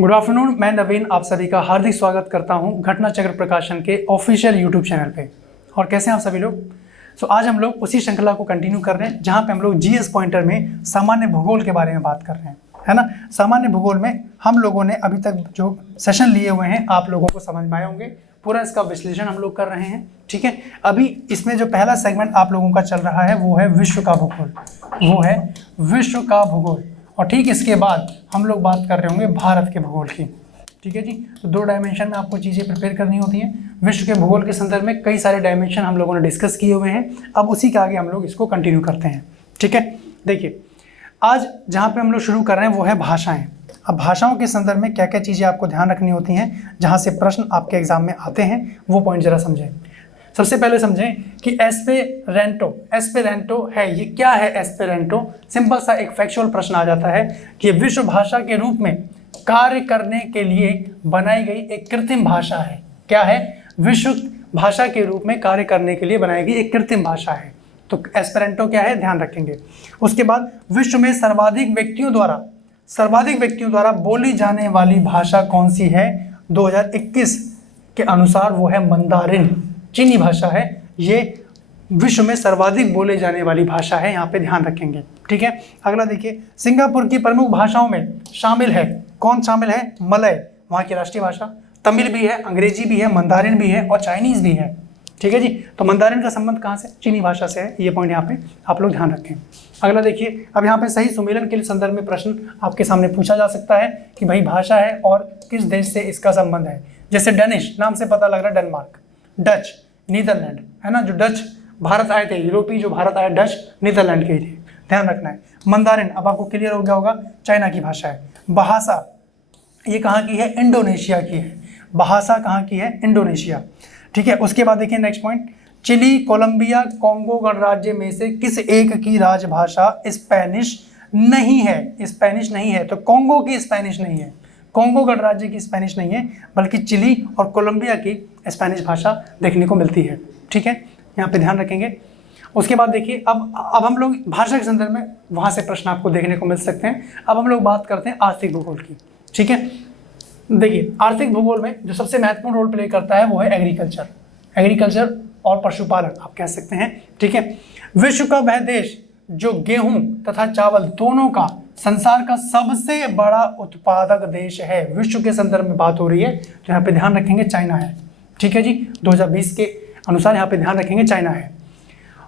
Good afternoon, मैं नवीन आप सभी का हार्दिक स्वागत करता हूं घटना चक्र प्रकाशन के ऑफिशियल यूट्यूब चैनल पे। और कैसे हैं आप सभी लोग। आज हम लोग उसी श्रृंखला को कंटिन्यू कर रहे हैं जहां पे हम लोग जीएस पॉइंटर में सामान्य भूगोल के बारे में बात कर रहे हैं, है ना। सामान्य भूगोल में हम लोगों ने अभी तक जो सेशन लिए हुए हैं आप लोगों को समझ में आए होंगे, पूरा इसका विश्लेषण हम लोग कर रहे हैं, ठीक है। अभी इसमें जो पहला सेगमेंट आप लोगों का चल रहा है वो है विश्व का भूगोल, वो है विश्व का भूगोल। और ठीक इसके बाद हम लोग बात कर रहे होंगे भारत के भूगोल की, ठीक है जी। तो 2 डायमेंशन में आपको चीज़ें प्रिपेयर करनी होती हैं। विश्व के भूगोल के संदर्भ में कई सारे डायमेंशन हम लोगों ने डिस्कस किए हुए हैं, अब उसी के आगे हम लोग इसको कंटिन्यू करते हैं, ठीक है। देखिए आज जहाँ पे हम लोग शुरू कर रहे हैं वो है भाषाएं। अब भाषाओं के संदर्भ में क्या क्या चीज़ें आपको ध्यान रखनी होती हैं, जहाँ से प्रश्न आपके एग्जाम में आते हैं, वो पॉइंट जरा समझें। सबसे पहले समझें कि एस्पेरेंटो है, ये क्या है एस्पेरेंटो। सिंपल सा एक फैक्चुअल प्रश्न आ जाता है कि विश्व भाषा के रूप में कार्य करने के लिए बनाई गई एक कृत्रिम भाषा है। क्या है? विश्व भाषा के रूप में कार्य करने के लिए बनाई गई एक कृत्रिम भाषा है। तो एस्पेरेंटो क्या है, ध्यान रखेंगे। उसके बाद विश्व में सर्वाधिक व्यक्तियों द्वारा बोली जाने वाली भाषा कौन सी है? 2021 के अनुसार वो है मंदारिन, चीनी भाषा है। ये विश्व में सर्वाधिक बोले जाने वाली भाषा है, यहाँ पे ध्यान रखेंगे, ठीक है। अगला देखिए, सिंगापुर की प्रमुख भाषाओं में शामिल है, कौन शामिल है? मलय, वहाँ की राष्ट्रीय भाषा। तमिल भी है, अंग्रेजी भी है, मंदारिन भी है और चाइनीज़ भी है, ठीक है जी। तो मंदारिन का संबंध कहाँ से? चीनी भाषा से है, ये पॉइंट यहाँ पे आप लोग ध्यान रखें। अगला देखिए, अब यहाँ पे सही सुमेलन के संदर्भ में प्रश्न आपके सामने पूछा जा सकता है कि भाई भाषा है और किस देश से इसका संबंध है। जैसे डेनिश, नाम से पता लग रहा है डेनमार्क। डच, नीदरलैंड, है ना। जो डच भारत आए थे, यूरोपीय जो भारत आए डच नीदरलैंड के ही थे, ध्यान रखना है। मंदारिन अब आपको क्लियर हो गया होगा, चाइना की भाषा है। बहासा ये कहाँ की है? इंडोनेशिया की है। बहासा कहाँ की है? इंडोनेशिया, ठीक है। उसके बाद देखिए next point, Chile, Colombia, Congo गणराज्य में से किस एक की राजभाषा स्पेनिश नहीं है? स्पेनिश नहीं है, तो कॉन्गो की स्पेनिश नहीं है, कॉन्गो गणराज्य की स्पेनिश नहीं है, बल्कि चिली और कोलंबिया की स्पेनिश भाषा देखने को मिलती है, ठीक है। यहाँ पे ध्यान रखेंगे। उसके बाद देखिए, अब हम लोग भाषा के संदर्भ में वहाँ से प्रश्न आपको देखने को मिल सकते हैं। अब हम लोग बात करते हैं आर्थिक भूगोल की, ठीक है। देखिए आर्थिक भूगोल में जो सबसे महत्वपूर्ण रोल प्ले करता है वो है एग्रीकल्चर और पशुपालन आप कह सकते हैं, ठीक है। विश्व का वह देश जो गेहूं तथा चावल दोनों का संसार का सबसे बड़ा उत्पादक देश है, विश्व के संदर्भ में बात हो रही है, तो यहाँ पे ध्यान रखेंगे चाइना है, ठीक है जी। 2020 के अनुसार यहाँ पे ध्यान रखेंगे चाइना है।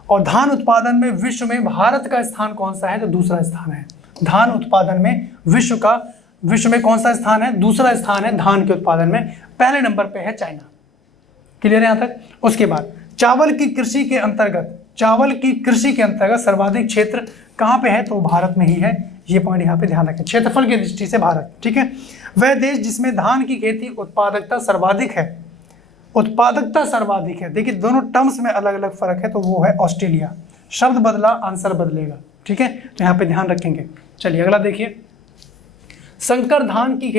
और धान उत्पादन में विश्व में भारत का स्थान कौन सा है? तो दूसरा स्थान है। धान उत्पादन में विश्व में कौन सा स्थान है? दूसरा स्थान है धान के उत्पादन में, पहले नंबर पे है चाइना। क्लियर है यहाँ तक? उसके बाद चावल की कृषि के अंतर्गत सर्वाधिक क्षेत्र कहाँ पे है? तो भारत में ही है, ये पॉइंट यहाँ पे ध्यान रखें, क्षेत्रफल की दृष्टि से भारत, ठीक है। वह देश जिसमें धान की खेती उत्पादकता सर्वाधिक है, देखिए दोनों टर्म्स में अलग अलग फर्क है, तो वो है ऑस्ट्रेलिया। शब्द बदला आंसर बदलेगा, ठीक है, तो यहाँ पे ध्यान रखेंगे। चलिए अगला देखिए, संकर धान की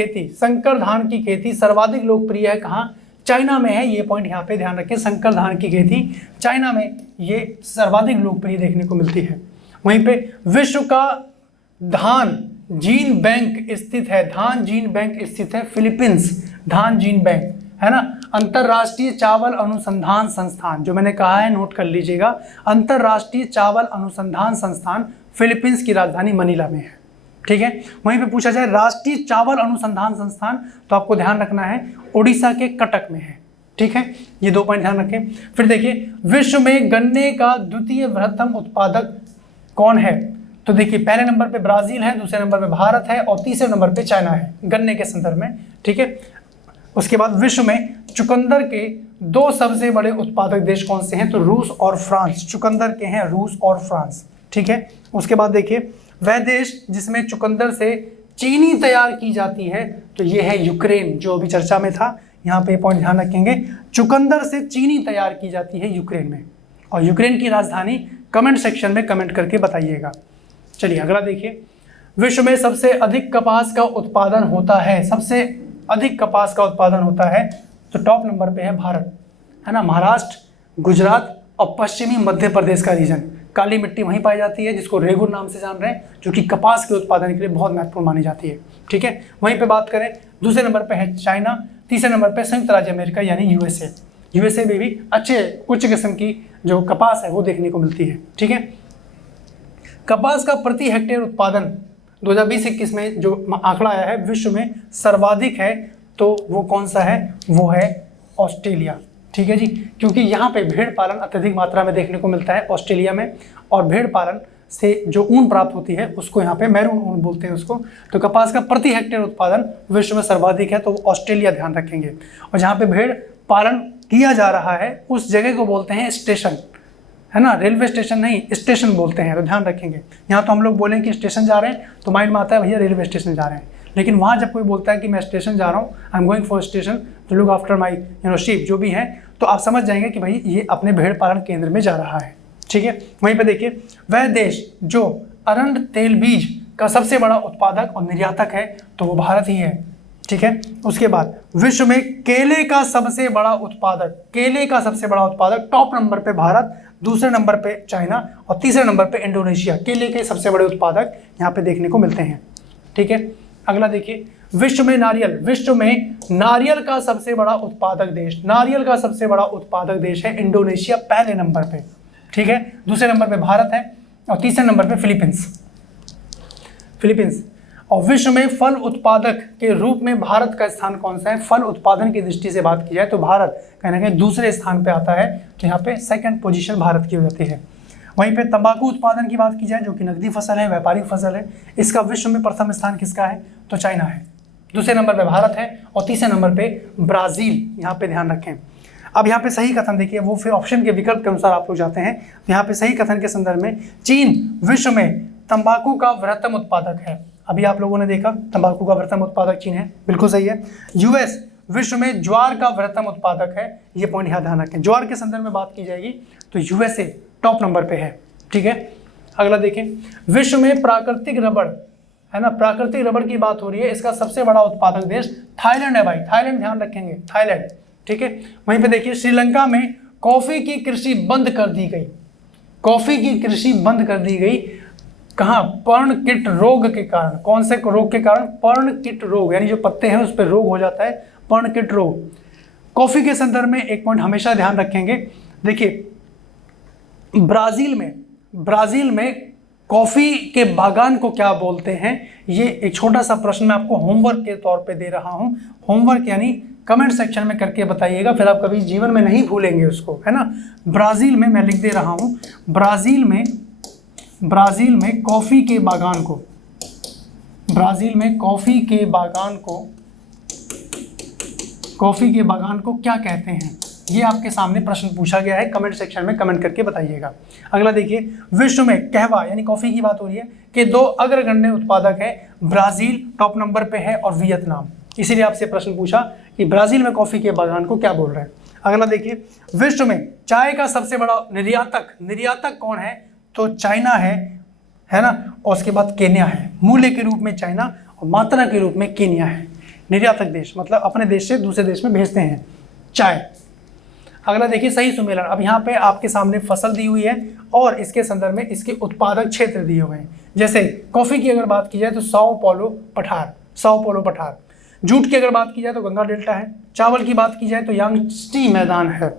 खेती सर्वाधिक लोकप्रिय है कहाँ? चाइना में है, ये पॉइंट यहाँ पे ध्यान रखें। संकर धान की खेती चाइना में ये सर्वाधिक लोकप्रिय देखने को मिलती है। वहीं पे विश्व का धान जीन बैंक स्थित है फिलीपींस, धान जीन बैंक, है ना। अंतरराष्ट्रीय चावल अनुसंधान संस्थान, जो मैंने कहा है नोट कर लीजिएगा, अंतरराष्ट्रीय चावल अनुसंधान संस्थान फिलीपींस की राजधानी मनीला में है, ठीक है। वहीं पे पूछा जाए राष्ट्रीय चावल अनुसंधान संस्थान, तो आपको ध्यान रखना है उड़ीसा के कटक में है, ठीक है। ये 2 पॉइंट ध्यान रखें। फिर देखिए, विश्व में गन्ने का द्वितीय बृहत्तम उत्पादक कौन है? तो देखिए पहले नंबर पे ब्राजील है, दूसरे नंबर पे भारत है और तीसरे नंबर पे चाइना है गन्ने के संदर्भ में, ठीक है। उसके बाद विश्व में चुकंदर के 2 सबसे बड़े उत्पादक देश कौन से हैं? तो रूस और फ्रांस, चुकंदर के हैं रूस और फ्रांस, ठीक है। उसके बाद देखिए, वह देश जिसमें चुकंदर से चीनी तैयार की जाती है, तो ये है यूक्रेन, जो अभी चर्चा में था। यहाँ पे पॉइंट ध्यान रखेंगे, चुकंदर से चीनी तैयार की जाती है यूक्रेन में, और यूक्रेन की राजधानी कमेंट सेक्शन में कमेंट करके बताइएगा। चलिए अगला देखिए, विश्व में सबसे अधिक कपास का उत्पादन होता है, तो टॉप नंबर पे है भारत, है ना। महाराष्ट्र, गुजरात और पश्चिमी मध्य प्रदेश का रीजन, काली मिट्टी वहीं पाई जाती है जिसको रेगुर नाम से जान रहे हैं, जो कि कपास के उत्पादन के लिए बहुत महत्वपूर्ण मानी जाती है। ठीक है, वहीं पे बात करें दूसरे नंबर पे है चाइना, तीसरे नंबर पे संयुक्त राज्य अमेरिका यानी यूएसए। यूएसए में भी अच्छे उच्च किस्म की जो कपास है वो देखने को मिलती है। ठीक है, कपास का प्रति हेक्टेयर उत्पादन 2020-21 में जो आंकड़ा आया है विश्व में सर्वाधिक है, तो वो कौन सा है, वो है ऑस्ट्रेलिया। ठीक है जी, क्योंकि यहाँ पे भेड़ पालन अत्यधिक मात्रा में देखने को मिलता है ऑस्ट्रेलिया में, और भेड़ पालन से जो ऊन प्राप्त होती है उसको यहाँ पे मैरून ऊन बोलते हैं उसको। तो कपास का प्रति हेक्टेयर उत्पादन विश्व में सर्वाधिक है, तो ऑस्ट्रेलिया ध्यान रखेंगे। और जहाँ पे भेड़ पालन किया जा रहा है उस जगह को बोलते हैं स्टेशन, है ना, रेलवे स्टेशन नहीं, स्टेशन बोलते हैं, तो ध्यान रखेंगे। यहाँ तो हम लोग बोलें कि स्टेशन जा रहे हैं तो माइंड में आता है भैया रेलवे स्टेशन जा रहे हैं, लेकिन वहाँ जब कोई बोलता है कि मैं स्टेशन जा रहा हूँ, I am going for station to look after my sheep, जो भी है, तो आप समझ जाएंगे कि भाई ये अपने भेड़ पालन केंद्र में जा रहा है। ठीक है, वहीं पे देखिए, वह देश जो अरंड तेल बीज का सबसे बड़ा उत्पादक और निर्यातक है तो वो भारत ही है। ठीक है, उसके बाद विश्व में केले का सबसे बड़ा उत्पादक, केले का सबसे बड़ा उत्पादक टॉप नंबर पे भारत, दूसरे नंबर पे चाइना और तीसरे नंबर पे इंडोनेशिया। केले के सबसे बड़े उत्पादक यहाँ पे देखने को मिलते हैं। ठीक है, अगला देखिए, विश्व में नारियल, विश्व में नारियल का सबसे बड़ा उत्पादक देश, नारियल का सबसे बड़ा उत्पादक देश है इंडोनेशिया पहले नंबर पे। ठीक है, दूसरे नंबर पे भारत है और तीसरे नंबर पे फिलीपींस। और विश्व में फल उत्पादक के रूप में भारत का स्थान कौन सा है? फल उत्पादन की दृष्टि से बात की जाए तो भारत कहीं ना कहीं दूसरे स्थान पे आता है, तो यहाँ पे सेकंड पोजीशन भारत की हो जाती है। वहीं पे तंबाकू उत्पादन की बात की जाए जो कि नकदी फसल है, व्यापारिक फसल है, इसका विश्व में प्रथम स्थान किसका है? तो चाइना है। दूसरे नंबर पे भारत है और तीसरे नंबर पे ब्राज़ील। यहाँ पे ध्यान रखें। अब यहाँ पे सही कथन देखिए, वो फिर ऑप्शन के विकल्प के अनुसार आप लोग जाते हैं, तो यहाँ पे सही कथन के संदर्भ में चीन विश्व में तंबाकू का वृहत्तम उत्पादक है। अभी आप लोगों ने देखा तंबाकू का वृहत्तम उत्पादक चीन है, बिल्कुल सही है। यूएस विश्व में ज्वार का वृहत्तम उत्पादक है, ये पॉइंट यहाँ ध्यान रखें। ज्वार के संदर्भ में बात की जाएगी तो यूएसए टॉप नंबर पे है। ठीक है, अगला देखें, विश्व में प्राकृतिक रबड़, है ना, प्राकृतिक रबड़ की बात हो रही है, इसका सबसे बड़ा उत्पादक देश थाईलैंड है भाई, थाईलैंड ध्यान रखेंगे, थाईलैंड। ठीक है, वहीं पे देखिए श्रीलंका में कॉफी की कृषि बंद कर दी गई, कॉफी की कृषि बंद कर दी गई। कहाँ? पर्णकीट रोग के कारण। कौन से रोग के कारण? पर्णकीट रोग, यानी जो पत्ते हैं उस पर रोग हो जाता है, पर्णकीट रोग। कॉफी के संदर्भ में एक पॉइंट हमेशा ध्यान रखेंगे, देखिए ब्राजील में कॉफी के बागान को क्या बोलते हैं? ये एक छोटा सा प्रश्न मैं आपको होमवर्क के तौर पे दे रहा हूं। होमवर्क यानी कमेंट सेक्शन में करके बताइएगा, फिर आप कभी जीवन में नहीं भूलेंगे उसको, है ना। ब्राजील में मैं लिख दे रहा हूं, ब्राजील में कॉफी के बागान को, ब्राजील में कॉफी के बागान को क्या कहते हैं? ये आपके सामने प्रश्न पूछा गया है, कमेंट सेक्शन में कमेंट करके बताइएगा। अगला देखिए, विश्व में कहवा यानी कॉफी की बात हो रही है कि दो अग्रगण्य उत्पादक है, ब्राजील टॉप नंबर पे है और वियतनाम। इसीलिए आपसे प्रश्न पूछा कि ब्राजील में कॉफी के बागान को क्या बोल रहे हैं। अगला देखिए, विश्व में चाय का सबसे बड़ा निर्यातक कौन है? तो चाइना है ना, और उसके बाद केन्या है। मूल्य के रूप में चाइना और मात्रा के रूप में केन्या है। निर्यातक देश मतलब अपने देश से दूसरे देश में भेजते हैं चाय। अगला देखिए, सही सुमेलन। अब यहाँ पे आपके सामने फसल दी हुई है और इसके संदर्भ में इसके उत्पादक क्षेत्र दिए हुए हैं। जैसे कॉफी की अगर बात की जाए तो साओ पोलो पठार। जूट की अगर बात की जाए तो गंगा डेल्टा है। चावल की बात की जाए तो यांगत्से मैदान है।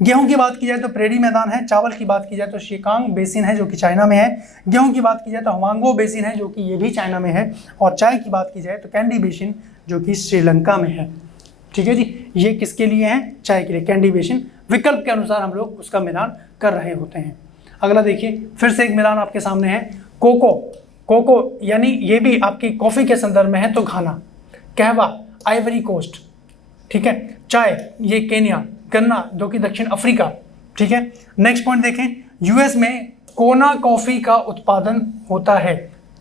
गेहूं की बात की जाए तो प्रेरी मैदान है। चावल की बात की जाए तो शिकांग बेसिन है जो कि चाइना में है। गेहूं की बात की जाए तो हवांगो बेसिन है जो कि ये भी चाइना में है। और चाय की बात की जाए तो कैंडी बेसिन जो कि श्रीलंका में है। ठीक है जी, ये किसके लिए है? चाय के लिए, कैंडी बेसिन। विकल्प के अनुसार हम लोग उसका मिलान कर रहे होते हैं। अगला देखिए, फिर से एक मिलान आपके सामने है, कोको यानी ये भी आपकी कॉफ़ी के संदर्भ में है तो घाना। कहवा आइवरी कोस्ट, ठीक है। चाय ये केन्या। गन्ना जो कि दक्षिण अफ्रीका। ठीक है, नेक्स्ट पॉइंट देखें, यूएस में कोना कॉफ़ी का उत्पादन होता है।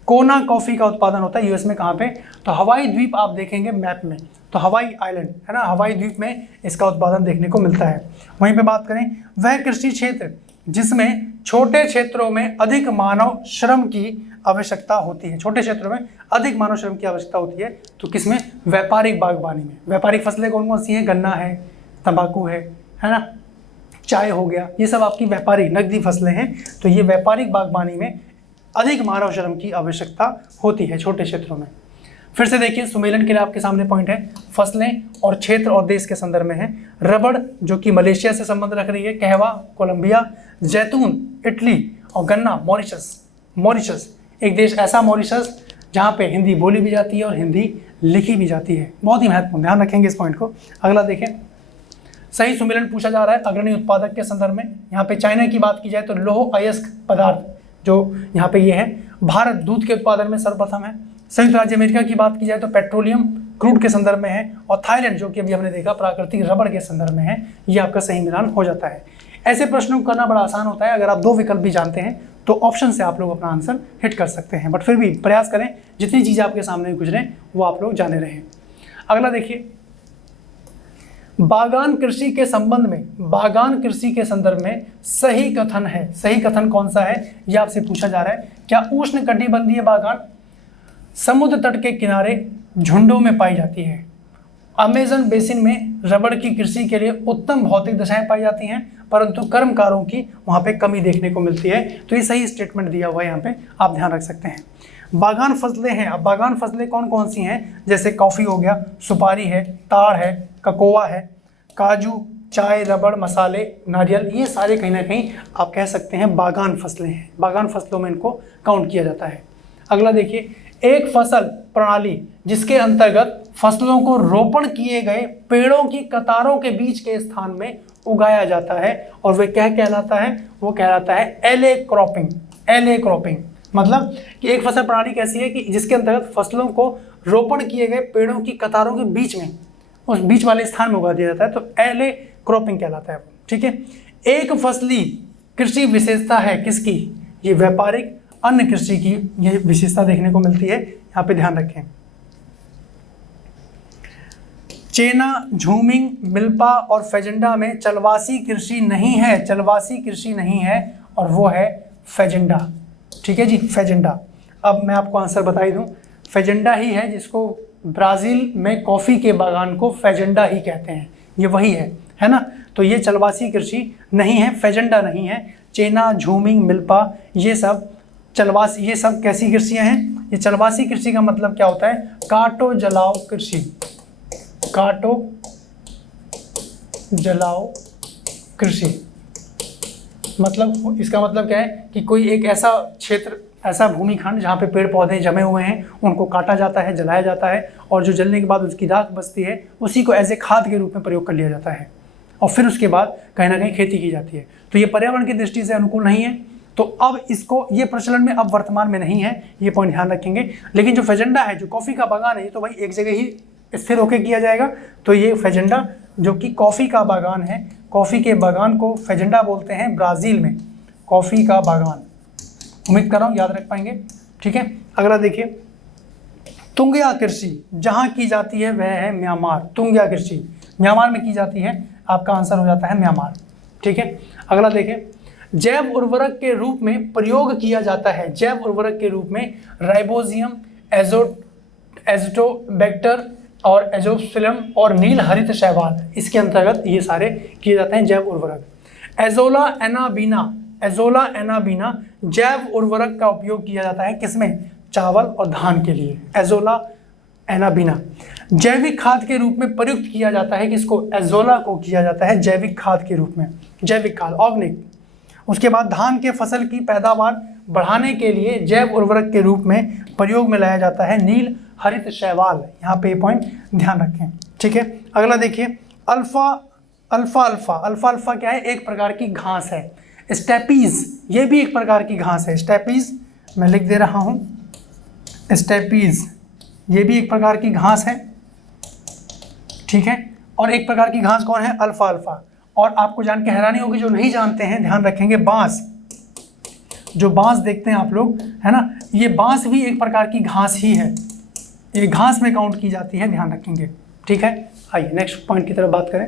कोना कॉफ़ी का उत्पादन होता है यूएस में, कहाँ पे? तो हवाई द्वीप आप देखेंगे मैप में तो हवाई आइलैंड है ना, हवाई द्वीप में इसका उत्पादन देखने को मिलता है। वहीं पे बात करें, वह कृषि क्षेत्र जिसमें छोटे क्षेत्रों में अधिक मानव श्रम की आवश्यकता होती है। छोटे क्षेत्रों में अधिक मानव श्रम की आवश्यकता होती है तो किसमें? व्यापारिक बागवानी में। व्यापारिक फसलें कौन कौन सी हैं? गन्ना है, तंबाकू है ना, चाय हो गया, ये सब आपकी व्यापारिक नकदी फसलें हैं। तो ये व्यापारिक बागवानी में अधिक मानव श्रम की आवश्यकता होती है छोटे क्षेत्रों में। फिर से देखिए सुमेलन के लिए आपके सामने पॉइंट है, फसलें और क्षेत्र और देश के संदर्भ में है। रबड़ जो कि मलेशिया से संबंध रख रही है, कहवा कोलंबिया, जैतून इटली और गन्ना मॉरिशस एक देश ऐसा मॉरिशस जहाँ पे हिंदी बोली भी जाती है और हिंदी लिखी भी जाती है। बहुत ही महत्वपूर्ण, ध्यान रखेंगे इस पॉइंट को। अगला देखें, सही सुमेलन पूछा जा रहा है अग्रणी उत्पादक के संदर्भ में। यहाँ पे चाइना की बात की जाए तो लौह अयस्क पदार्थ जो यहाँ पे ये है। भारत दूध के उत्पादन में सर्वप्रथम है। संयुक्त राज्य अमेरिका की बात की जाए तो पेट्रोलियम क्रूड के संदर्भ में है। और थाईलैंड जो कि अभी हमने देखा प्राकृतिक रबड़ के संदर्भ में है। ये आपका सही मिलान हो जाता है। ऐसे प्रश्नों को करना बड़ा आसान होता है, अगर आप 2 विकल्प भी जानते हैं तो ऑप्शन से आप लोग अपना आंसर हिट कर सकते हैं, बट फिर भी प्रयास करें जितनी चीज़ें आपके सामने गुजरें वो आप लोग जाने रहें। अगला देखिए, बागान कृषि के संबंध में, बागान कृषि के संदर्भ में सही कथन है। सही कथन कौन सा है यह आपसे पूछा जा रहा है। क्या उष्णकटिबंधीय बागान समुद्र तट के किनारे झुंडों में पाई जाती है? अमेज़न बेसिन में रबड़ की कृषि के लिए उत्तम भौतिक दशाएं पाई जाती हैं, परंतु कर्मकारों की वहाँ पे कमी देखने को मिलती है। तो ये सही स्टेटमेंट दिया हुआ है, यहाँ पे आप ध्यान रख सकते हैं। बागान फसलें हैं, अब बागान फसलें कौन कौन सी हैं? जैसे कॉफ़ी हो गया, सुपारी है, ताड़ है, ककोआ है, काजू, चाय, रबड़, मसाले, नारियल, ये सारे कहीं ना कहीं आप कह सकते हैं बागान फसलें हैं। बागान फसलों में इनको काउंट किया जाता है। अगला देखिए, एक फसल प्रणाली जिसके अंतर्गत फसलों को रोपण किए गए पेड़ों की कतारों के बीच के स्थान में उगाया जाता है और वह क्या कहलाता है? वो कहलाता है एले क्रॉपिंग। एले क्रॉपिंग मतलब कि एक फसल प्रणाली कैसी है कि जिसके अंतर्गत फसलों को रोपण किए गए पेड़ों की कतारों के बीच में, उस बीच वाले स्थान में उगा दिया जाता है, तो एले क्रॉपिंग कहलाता है। ठीक है, एक फसली कृषि विशेषता है किसकी? ये व्यापारिक अन्य कृषि की ये विशेषता देखने को मिलती है, यहाँ पे ध्यान रखें। चेना, झूमिंग, मिल्पा और फेजेंडा में चलवासी कृषि नहीं है, चलवासी कृषि नहीं है, और वो है फेजेंडा। ठीक है जी, फेजेंडा। अब मैं आपको आंसर बता ही दूँ, फेजेंडा ही है जिसको ब्राज़ील में कॉफ़ी के बागान को फेजेंडा ही कहते हैं, ये वही है ना। तो ये चलवासी कृषि नहीं है, फेजेंडा नहीं है। चेना, झूमिंग, मिल्पा ये सब चलवासी, ये सब कैसी कृषियाँ हैं? ये चलवासी कृषि का मतलब क्या होता है? काटो जलाओ कृषि। काटो जलाओ कृषि मतलब, इसका मतलब क्या है कि कोई एक ऐसा क्षेत्र, ऐसा भूमिखंड जहाँ पे पेड़ पौधे जमे हुए हैं उनको काटा जाता है, जलाया जाता है, और जो जलने के बाद उसकी राख बचती है उसी को एज ए खाद के रूप में प्रयोग कर लिया जाता है, और फिर उसके बाद कहीं ना कहीं खेती की जाती है। तो ये पर्यावरण की दृष्टि से अनुकूल नहीं है, तो अब इसको, ये प्रचलन में अब वर्तमान में नहीं है, ये पॉइंट ध्यान रखेंगे। लेकिन जो फेजेंडा है, जो कॉफ़ी का बागान है, ये तो भाई एक जगह ही स्थिर होकर किया जाएगा। तो ये फेजेंडा जो कि कॉफ़ी का बागान है, कॉफ़ी के बागान को फेजेंडा बोलते हैं ब्राज़ील में, कॉफ़ी का बागान। उम्मीद कर रहा हूँ याद रख पाएंगे। ठीक है, अगला देखिए, तुंगिया कृषि जहाँ की जाती है वह है म्यांमार। तुंगिया कृषि म्यांमार में की जाती है, आपका आंसर हो जाता है म्यांमार। ठीक है, अगला देखिए, जैव उर्वरक के रूप में प्रयोग किया जाता है, जैव उर्वरक के रूप में राइबोजियम, एज़ोटोबैक्टर और एजोस्पिलम और नील हरित शैवाल, इसके अंतर्गत ये सारे किए जाते हैं जैव उर्वरक। एजोला एनाबीना जैव उर्वरक का उपयोग किया जाता है किसमें? चावल और धान के लिए। एजोला एनाबीना जैविक खाद के रूप में प्रयुक्त किया जाता है किसको? एजोला को किया जाता है जैविक खाद के रूप में, जैविक खाद, ऑर्गेनिक। उसके बाद धान के फसल की पैदावार बढ़ाने के लिए जैव उर्वरक के रूप में प्रयोग में लाया जाता है नील हरित शैवाल। यहाँ पे पॉइंट ध्यान रखें। ठीक है, अगला देखिए, अल्फा क्या है? एक प्रकार की घास है। स्टेपीज ये भी एक प्रकार की घास है। स्टेपीज मैं लिख दे रहा हूँ, स्टेपीज ये भी एक प्रकार की घास है। ठीक है, और एक प्रकार की घास कौन है? अल्फा। और आपको जान के हैरानी होगी, जो नहीं जानते हैं ध्यान रखेंगे, बांस, जो बांस देखते हैं आप लोग, है ना, ये बांस भी एक प्रकार की घास ही है, ये घास में काउंट की जाती है, ध्यान रखेंगे। ठीक है, आइए नेक्स्ट पॉइंट की तरफ बात करें।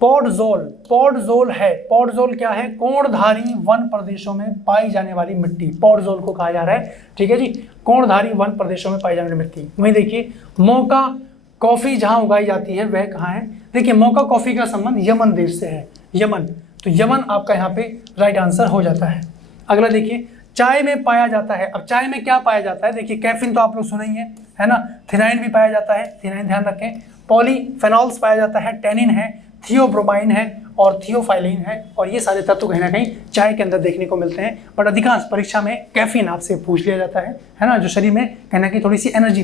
पॉडजोल है, पॉडजोल क्या है? कोणधारी वन प्रदेशों में पाई जाने वाली मिट्टी, पॉडजोल को कहा जा रहा है। ठीक है जी, कोणधारी वन प्रदेशों में पाई जाने वाली मिट्टी। वहीं देखिए, मोका कॉफ़ी जहाँ उगाई जाती है वह कहाँ है? देखिए, मोका कॉफ़ी का संबंध यमन देश से है, यमन। तो तो यमन आपका यहाँ पे राइट आंसर हो जाता है। अगला देखिए, चाय में पाया जाता है। अब चाय में क्या पाया जाता है, देखिए कैफीन तो आप लोग सुने ही है ना, थिनाइन भी पाया जाता है, थिनाइन ध्यान रखें, पॉलीफेनॉल्स पाया जाता है, टैनिन है, थियोब्रोमाइन है और थियोफाइलिन है, और ये सारे तत्व कहीं ना कहीं चाय के अंदर देखने को मिलते हैं। बट अधिकांश परीक्षा में कैफीन आपसे पूछ लिया जाता है ना, जो शरीर में कहीं ना कहीं थोड़ी सी एनर्जी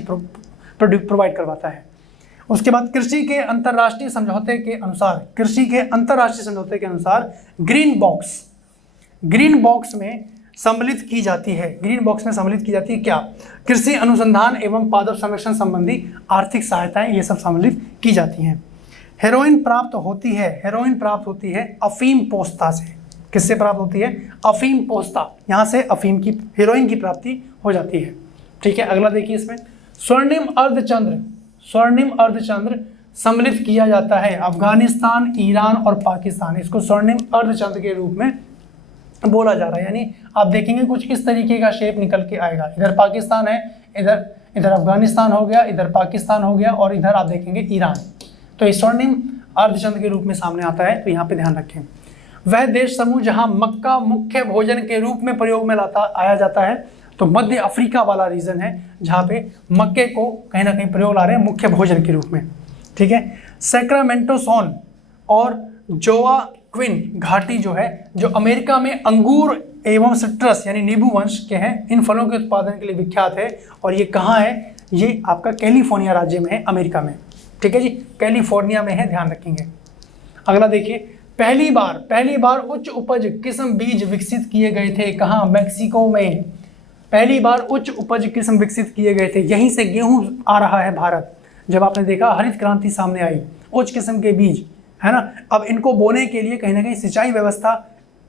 प्रोवाइड करवाता है। उसके बाद कृषि के अंतर्राष्ट्रीय समझौते के अनुसार ग्रीन बॉक्स में सम्मिलित की जाती है। क्या? कृषि अनुसंधान एवं पादप संरक्षण संबंधी आर्थिक सहायताएं, ये सब सम्मिलित की जाती हैं। हेरोइन प्राप्त होती है अफीम पोस्ता से। किससे प्राप्त होती है? अफीम पोस्ता, यहाँ से हेरोइन की प्राप्ति हो जाती है। ठीक है, अगला देखिए, इसमें स्वर्णिम अर्धचंद्र सम्मिलित किया जाता है अफगानिस्तान, ईरान और पाकिस्तान। इसको स्वर्णिम अर्धचंद्र के रूप में बोला जा रहा है। यानी आप देखेंगे कुछ इस तरीके का शेप निकल के आएगा। इधर पाकिस्तान है, इधर अफगानिस्तान हो गया, इधर पाकिस्तान हो गया, और इधर आप देखेंगे ईरान। तो इस स्वर्णिम अर्धचंद्र के रूप में सामने आता है, तो यहाँ पे ध्यान रखें। वह देश समूह जहाँ मक्का मुख्य भोजन के रूप में प्रयोग में आया जाता है, तो मध्य अफ्रीका वाला रीजन है जहाँ पे मक्के को कहीं ना कहीं प्रयोग ला रहे हैं मुख्य भोजन के रूप में। ठीक है, सैक्रामेंटो सोन और जोआक्विन घाटी जो है, जो अमेरिका में अंगूर एवं सिट्रस यानी नींबू वंश के हैं, इन फलों के उत्पादन के लिए विख्यात है। और ये कहाँ है? ये आपका कैलिफोर्निया राज्य में है, अमेरिका में। ठीक है जी, कैलिफोर्निया में है, ध्यान रखेंगे। अगला देखिए, पहली बार उच्च उपज किस्म बीज विकसित किए गए थे। कहाँ? मैक्सिको में पहली बार उच्च उपज किस्म विकसित किए गए थे। यहीं से गेहूं आ रहा है भारत। जब आपने देखा हरित क्रांति सामने आई, उच्च किस्म के बीज, है ना। अब इनको बोने के लिए कहीं ना कहीं सिंचाई व्यवस्था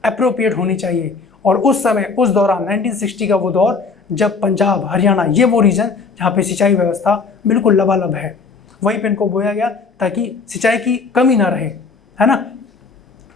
अप्रोप्रिएट होनी चाहिए। और उस समय, उस दौरान 1960 का वो दौर, जब पंजाब, हरियाणा, ये वो रीजन जहाँ पे सिंचाई व्यवस्था बिल्कुल लबालब है, वहीं पे इनको बोया गया ताकि सिंचाई की कमी ना रहे, है ना।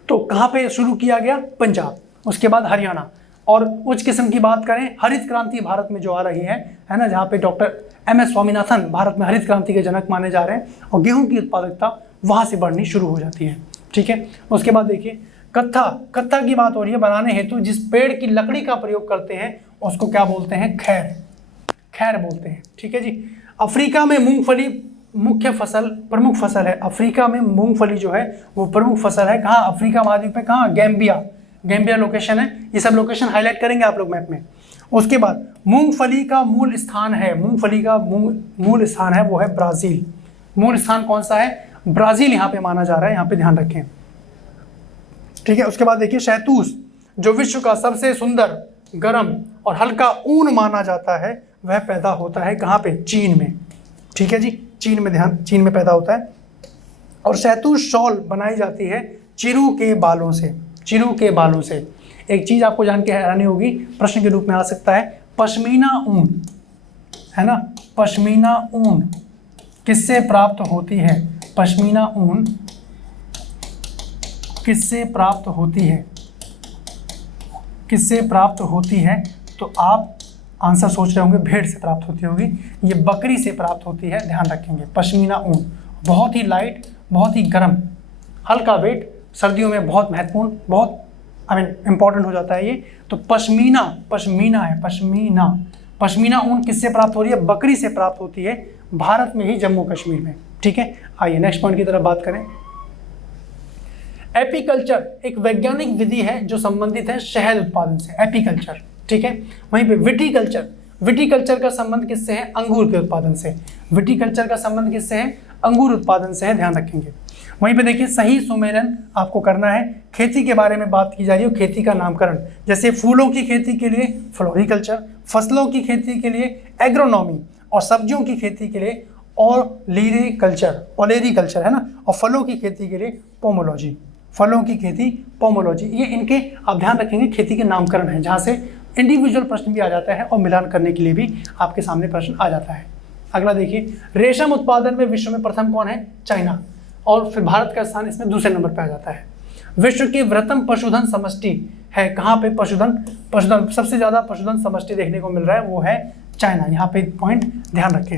तो कहाँ पे शुरू किया गया? पंजाब, उसके बाद हरियाणा। और उच्च किस्म की बात करें, हरित क्रांति भारत में जो आ रही है ना, जहाँ पे डॉक्टर MS स्वामीनाथन भारत में हरित क्रांति के जनक माने जा रहे हैं, और गेहूं की उत्पादकता वहाँ से बढ़नी शुरू हो जाती है। ठीक है, उसके बाद देखिए, कत्था की बात हो रही है। बनाने हेतु जिस पेड़ की लकड़ी का प्रयोग करते हैं उसको क्या बोलते हैं? खैर बोलते हैं। ठीक है जी। अफ्रीका में मूंगफली प्रमुख फसल है। अफ्रीका में मूंगफली जो है वो प्रमुख फसल है। कहाँ? अफ्रीका महाद्वीप में। कहाँ? गैम्बिया लोकेशन है। ये सब लोकेशन हाईलाइट करेंगे आप लोग मैप में। उसके बाद मूंगफली का मूल स्थान है वो है ब्राज़ील। मूल स्थान कौन सा है? ब्राज़ील यहाँ पे माना जा रहा है, यहाँ पे ध्यान रखें। ठीक है, उसके बाद देखिए, शहतूश जो विश्व का सबसे सुंदर, गर्म और हल्का ऊन माना जाता है, वह पैदा होता है कहाँ पे? चीन में। ठीक है जी, चीन में पैदा होता है। और शहतूश शॉल बनाई जाती है चिरू के बालों से। एक चीज आपको जान के हैरानी होगी, प्रश्न के रूप में आ सकता है, पश्मीना ऊन, है ना। पश्मीना ऊन किससे प्राप्त होती है? पश्मीना ऊन किससे प्राप्त होती है? तो आप आंसर सोच रहे होंगे, भेड़ से प्राप्त होती होगी। ये बकरी से प्राप्त होती है, ध्यान रखेंगे। पश्मीना ऊन बहुत ही लाइट, बहुत ही गर्म, हल्का वेट, सर्दियों में बहुत महत्वपूर्ण, बहुत इंपॉर्टेंट हो जाता है ये। तो पश्मीना ऊन किससे प्राप्त हो रही है? बकरी से प्राप्त होती है, भारत में ही, जम्मू कश्मीर में। ठीक है, आइए नेक्स्ट पॉइंट की तरफ बात करें। एपीकल्चर एक वैज्ञानिक विधि है जो संबंधित है शहद उत्पादन से। एपीकल्चर, ठीक है। वहीं पे विटीकल्चर का संबंध किससे है? अंगूर के उत्पादन से। विटीकल्चर का संबंध किससे है? अंगूर उत्पादन से है, ध्यान रखेंगे। वहीं पे देखिए, सही सुमेरन आपको करना है। खेती के बारे में बात की जा रही है, खेती का नामकरण, जैसे फूलों की खेती के लिए फ्लोरिकल्चर, फसलों की खेती के लिए एग्रोनॉमी, और सब्जियों की खेती के लिए ओलेरीकल्चर, है ना। और फलों की खेती के लिए पोमोलॉजी। ये इनके आप ध्यान रखेंगे, खेती के नामकरण है, जहाँ से इंडिविजुअल प्रश्न भी आ जाता है और मिलान करने के लिए भी आपके सामने प्रश्न आ जाता है। अगला देखिए, रेशम उत्पादन में विश्व में प्रथम कौन है? चाइना। और फिर भारत का स्थान इसमें दूसरे नंबर पर आ जाता है। विश्व की वृहत्तम पशुधन समष्टि है कहाँ पे? पशुधन सबसे ज़्यादा पशुधन समष्टि देखने को मिल रहा है, वो है चाइना। यहाँ पे पॉइंट ध्यान रखें।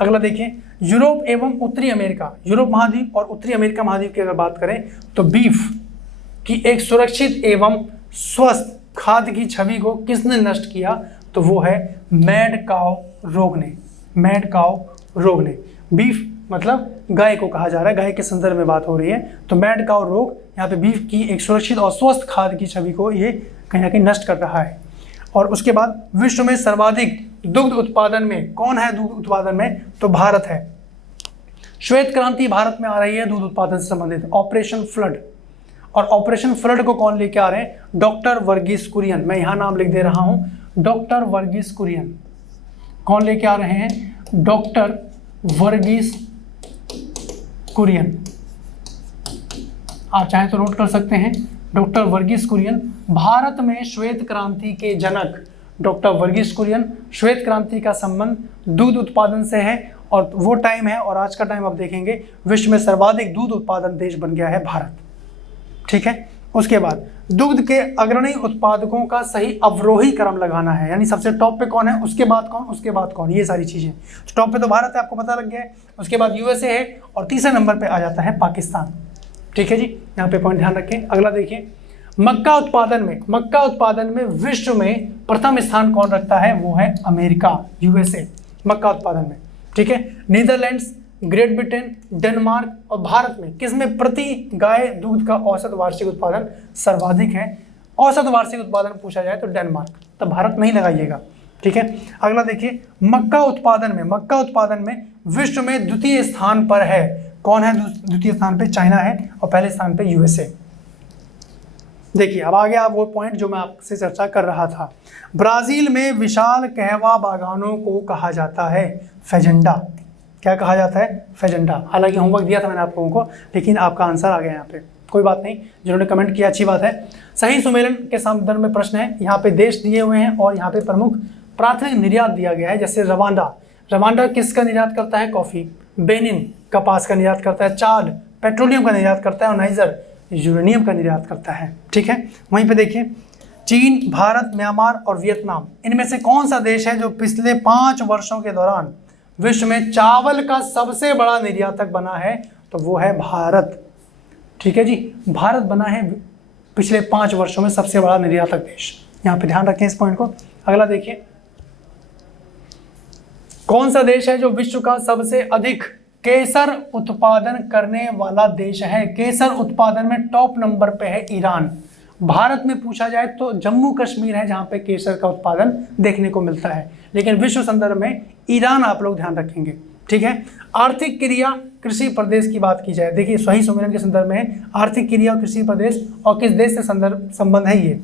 अगला देखिए, यूरोप एवं उत्तरी अमेरिका, यूरोप महाद्वीप और उत्तरी अमेरिका महाद्वीप की अगर बात करें तो बीफ कि एक सुरक्षित एवं स्वस्थ खाद्य की छवि को किसने नष्ट किया, तो वो है मैड काउ रोग ने। मैड काउ रोग ने, बीफ मतलब गाय को कहा जा रहा है, गाय के संदर्भ में बात हो रही है। तो मैड काउ रोग यहाँ पे बीफ की एक सुरक्षित और स्वस्थ खाद्य की छवि को ये कहीं ना कहीं नष्ट कर रहा है। और उसके बाद विश्व में सर्वाधिक दुग्ध उत्पादन में कौन है? दुग्ध उत्पादन में तो भारत है। श्वेत क्रांति भारत में आ रही है दूध उत्पादन से संबंधित, ऑपरेशन फ्लड। और ऑपरेशन फ्लड को कौन लेके आ रहे हैं? डॉक्टर वर्गीस कुरियन। मैं यहाँ नाम लिख दे रहा हूँ, डॉक्टर वर्गीस कुरियन। कौन लेके आ रहे हैं? डॉक्टर वर्गीस कुरियन। आप चाहें तो नोट कर सकते हैं, डॉक्टर वर्गीस कुरियन। भारत में श्वेत क्रांति के जनक डॉक्टर वर्गीस कुरियन। श्वेत क्रांति का संबंध दूध उत्पादन से है, और वो टाइम है और आज का टाइम आप देखेंगे विश्व में सर्वाधिक दूध उत्पादन देश बन गया है भारत। ठीक है। उसके बाद दुग्ध के अग्रणी उत्पादकों का सही अवरोही क्रम लगाना है, यानी सबसे टॉप पे कौन है, उसके बाद कौन, उसके बाद कौन, ये सारी चीजें। तो टॉप पे तो भारत है, आपको पता लग गया है। उसके बाद यूएसए है, और तीसरे नंबर पे आ जाता है पाकिस्तान। ठीक है जी, यहाँ पे पॉइंट ध्यान रखें। अगला देखिए, मक्का उत्पादन में विश्व में प्रथम स्थान कौन रखता है? वो है अमेरिका, यूएसए, मक्का उत्पादन में। ठीक है। नीदरलैंड्स, ग्रेट ब्रिटेन, डेनमार्क और भारत में किसमें प्रति गाय दूध का औसत वार्षिक उत्पादन सर्वाधिक है? औसत वार्षिक उत्पादन पूछा जाए तो डेनमार्क, तो भारत नहीं लगाइएगा। ठीक है। अगला देखिए, मक्का उत्पादन में विश्व में द्वितीय स्थान पर है। कौन है द्वितीय स्थान पे? चाइना है, और पहले स्थान पे यूएसए। देखिए अब आ गया वो पॉइंट जो मैं आपसे चर्चा कर रहा था। ब्राजील में विशाल कहवा बागानों को कहा जाता है फेजेंडा। क्या कहा जाता है? फेजेंडा। हालांकि होमवर्क दिया था मैंने आप लोगों को, लेकिन आपका आंसर आ गया यहाँ पे, कोई बात नहीं। जिन्होंने कमेंट किया अच्छी बात है। सही सुमेलन के संदर्भ में प्रश्न है, यहाँ पे देश दिए हुए हैं और यहाँ पे प्रमुख प्राथमिक निर्यात दिया गया है। जैसे रवांडा किसका निर्यात करता है? कॉफी। बेनिन कपास का निर्यात करता है। चाद पेट्रोलियम का निर्यात करता है, और नाइजर यूरेनियम का निर्यात करता है। ठीक है। वहीं पे देखिए, चीन, भारत, म्यांमार और वियतनाम, इनमें से कौन सा देश है जो पिछले 5 वर्षों के दौरान विश्व में चावल का सबसे बड़ा निर्यातक बना है? तो वो है भारत। ठीक है जी, भारत बना है पिछले 5 वर्षों में सबसे बड़ा निर्यातक देश। यहाँ पे ध्यान रखें इस पॉइंट को। अगला देखिए, कौन सा देश है जो विश्व का सबसे अधिक केसर उत्पादन करने वाला देश है? केसर उत्पादन में टॉप नंबर पे है ईरान। भारत में पूछा जाए तो जम्मू कश्मीर है जहां पे केसर का उत्पादन देखने को मिलता है, लेकिन विश्व संदर्भ में ईरान आप लोग ध्यान रखेंगे। ठीक है। आर्थिक क्रिया कृषि प्रदेश की बात की जाए, देखिए सही सुमेलन के संदर्भ में आर्थिक क्रिया और कृषि प्रदेश, और किस देश से संबंध है ये?